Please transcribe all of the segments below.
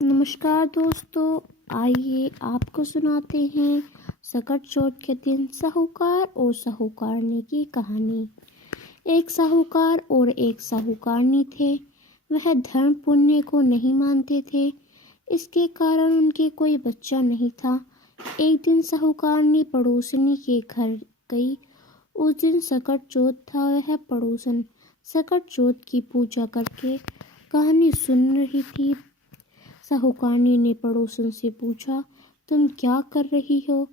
नमस्कार दोस्तों। आइए आपको सुनाते हैं सकट चौथ के दिन साहूकार और साहूकारनी की कहानी। एक साहूकार और एक साहूकारनी थे। वह धर्म पुण्य को नहीं मानते थे। इसके कारण उनके कोई बच्चा नहीं था। एक दिन साहूकारनी पड़ोसनी के घर गई। उस दिन सकट चौथ था। वह पड़ोसन सकट चौथ की पूजा करके कहानी सुन रही थी। साहूकारनी ने पड़ोसन से पूछा, तुम क्या कर रही हो?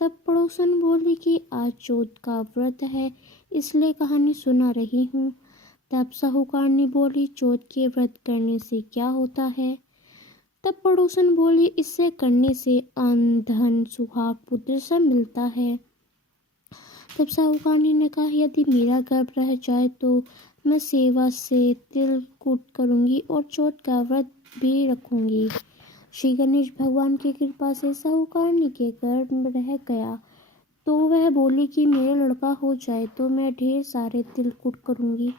तब पड़ोसन बोली कि आज चौथ का व्रत है, इसलिए कहानी सुना रही हूँ। तब साहूकारनी बोली, चौथ के व्रत करने से क्या होता है? तब पड़ोसन बोली, इससे करने से अन्न धन सुहाग पुत्र सब मिलता है। तब साहूकारनी ने कहा, यदि मेरा गर्भ रह जाए तो मैं सेवा से तिलकुट करूंगी और चौथ का व्रत भी रखूंगी। श्री गणेश भगवान की कृपा से साहूकारनी के गर्भ में रह गया तो वह बोली कि मेरा लड़का हो जाए तो मैं ढेर सारे तिलकुट करूंगी।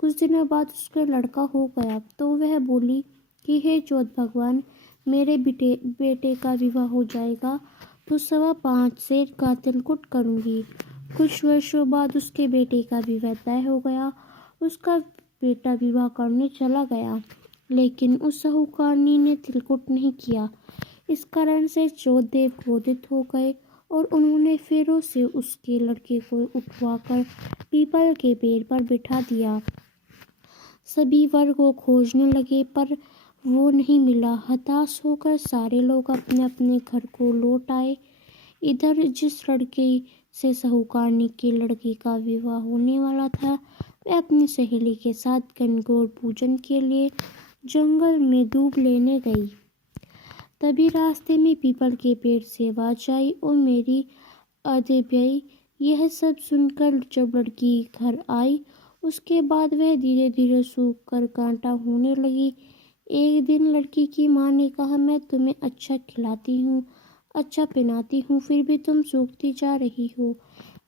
कुछ दिनों बाद उसका लड़का हो गया तो वह बोली कि हे चौथ भगवान, मेरे बेटे का विवाह हो जाएगा तो 5.25 सेर का तिलकुट करूंगी। कुछ वर्षों बाद उसके बेटे का विवाह तय हो गया। उसका बेटा विवाह करने चला गया, लेकिन उस साहूकारनी ने तिलकुट नहीं किया। इस कारण से चौथ देव क्रोधित हो गए और उन्होंने फेरों से उसके लड़के को उठवाकर पीपल के पेड़ पर बिठा दिया। सभी वर को खोजने लगे पर वो नहीं मिला। हताश होकर सारे लोग अपने अपने घर को लौट आए। इधर जिस लड़के से साहूकारनी के लड़के का विवाह होने वाला था, वह अपनी सहेली के साथ गणगौर पूजन के लिए जंगल में दूब लेने गई। तभी रास्ते में पीपल के पेड़ से आवाज आई और मेरी अदेभ्यई। यह सब सुनकर जब लड़की घर आई, उसके बाद वह धीरे धीरे सूख कर कांटा होने लगी। एक दिन लड़की की माँ ने कहा, मैं तुम्हें अच्छा खिलाती हूँ, अच्छा पहनाती हूँ, फिर भी तुम सूखती जा रही हो,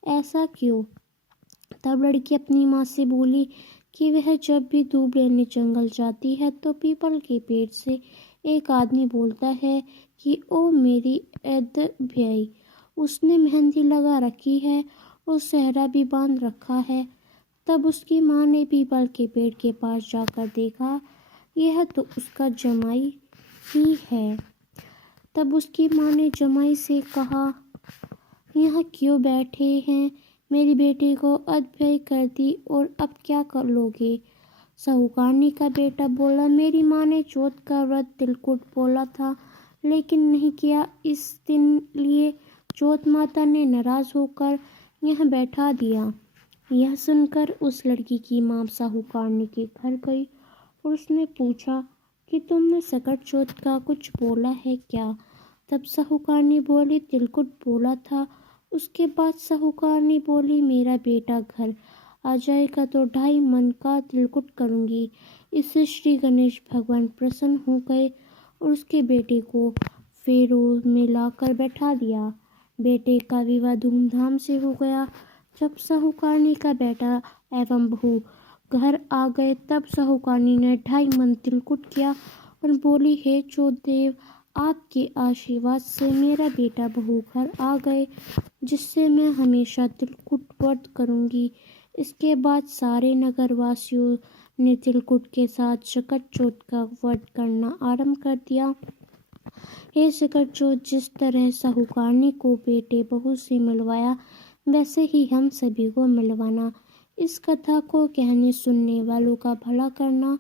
ऐसा क्यों? तब लड़की अपनी माँ से बोली कि वह जब भी दूब लेने जंगल जाती है तो पीपल के पेड़ से एक आदमी बोलता है कि ओ मेरी अदेभ्यई। उसने मेहंदी लगा रखी है और सेहरा भी बांध रखा है। तब उसकी माँ ने पीपल के पेड़ के पास जाकर देखा, यह तो उसका जमाई ही है। तब उसकी माँ ने जमाई से कहा, यहाँ क्यों बैठे हैं? मेरी बेटी को अदेभ्यई कर दी और अब क्या कर लोगे? साहूकारनी का बेटा बोला, मेरी माँ ने चौथ का व्रत तिलकुट बोला था लेकिन नहीं किया, इस दिन लिए चौथ माता ने नाराज होकर यहाँ बैठा दिया। यह सुनकर उस लड़की की माँ साहूकारनी के घर गई और उसने पूछा कि तुमने सकट चौथ का कुछ बोला है क्या? तब साहूकारनी बोली, तिलकुट बोला था। उसके बाद साहूकारनी बोली, मेरा बेटा घर आ जाएगा तो 2.5 मन का तिलकुट करूंगी। इससे श्री गणेश भगवान प्रसन्न हो गए और उसके बेटे को फेरों में लाकर बैठा दिया। बेटे का विवाह धूमधाम से हो गया। जब साहूकारनी का बेटा एवं बहू घर आ गए तब साहूकारनी ने 2.5 मन तिलकुट किया और बोली, हे चौथ देव, आपके आशीर्वाद से मेरा बेटा बहू घर आ गए, जिससे मैं हमेशा तिलकुट व्रत करूंगी। इसके बाद सारे नगरवासियों ने तिलकुट के साथ सकट चौथ का व्रत करना आरंभ कर दिया। हे सकट चौथ, जिस तरह साहूकारनी को बेटे बहू से मिलवाया, वैसे ही हम सभी को मिलवाना। इस कथा को कहने सुनने वालों का भला करना।